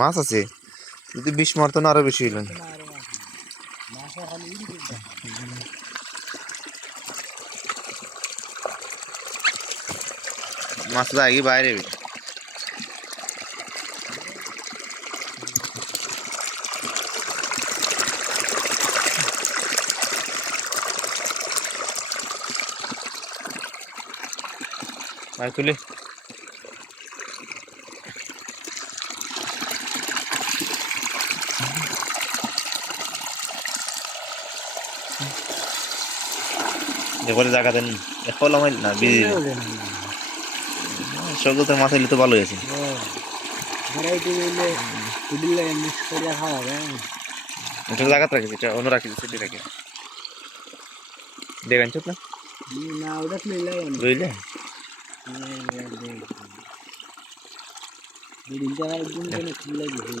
মাছ আছে যদি 20 মারতো না আরো বেশি হইল মাছ লাগে বাইরে ভাই তুলে দেখলে জায়গা দেন এখন আমার না বিজি সবগুলো মাছ হইলে তো ভালো হয়েছে এটা জায়গা রাখিস এটা অন্য রাখিস সেটি রাখি দেখেন চুপ না বুঝলে দিনটা একদিন খুলে দিছি